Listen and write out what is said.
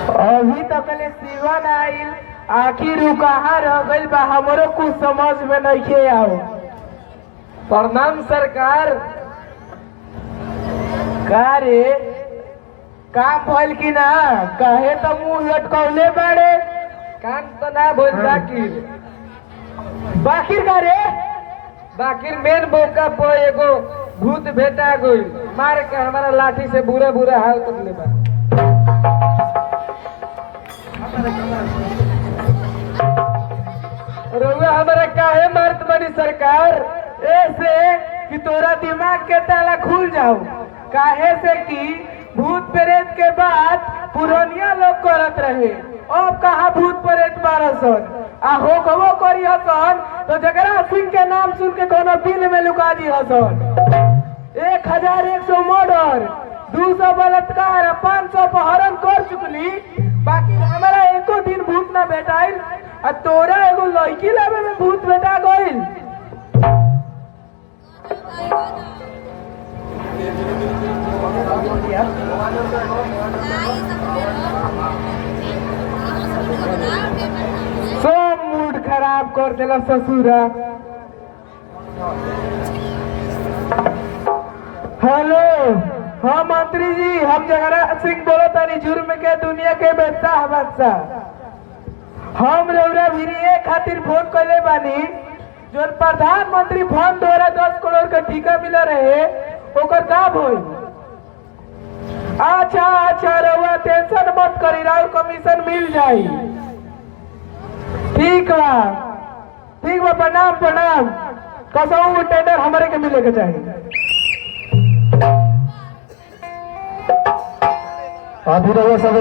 अभी तक ले सीवन आइल, आखिर उ कहाँ रह गइल बा हमरो कुछ समझ में नहीं आओ। प्रणाम सरकार। का रे काम भइल की ना? काहे तो मुंह लटकौले बाड़े? काम तो ना बोल बाकिर बाकिर का रे? बाकिर मेन मौका पर एगो भूत भेटा गई, मार के हमारा लाठी से बुरा बुरा हाल कर ले बा। रउआ हमारा काहे मारत बनी सरकार? ऐसे कि तोरा दिमाग के ताला खुल जाओ। काहे से कि भूत प्रेत के बात पुरानिया लोग करत रहे, अब कहाँ भूत प्रेत बारसन आ हो खबो करी हसन तो जगरा सिंह के नाम सुन के कोनो बिल में लुका दी हसन। 1100 मर्डर, 200 बलात्कार, 500 अपहरण कर चुकली, बाकी हमारा एको दिन भूत ना भेटाइल आ तोरा एगो लड़की लावे में भूत भेटा गइल। सब मूड खराब कर देला ससुरा। हेलो, हाँ मंत्री जी, हम जगरा सिंह बोलो तानी, जुर्म के दुनिया के बेताह बादशाह। हम रउरा भिरिये खातिर फोन कइले बानी, जो प्रधानमंत्री फंड द्वारा 10 करोड़ का टीका मिला रहे ओकर का भइल? अच्छा रउआ टेंशन मत करी, राउर कमीशन मिल जाई। ठीक बा, प्रणाम। कसौ टेंडर हमारे के मिले के चाहिए। अभी रउआ सब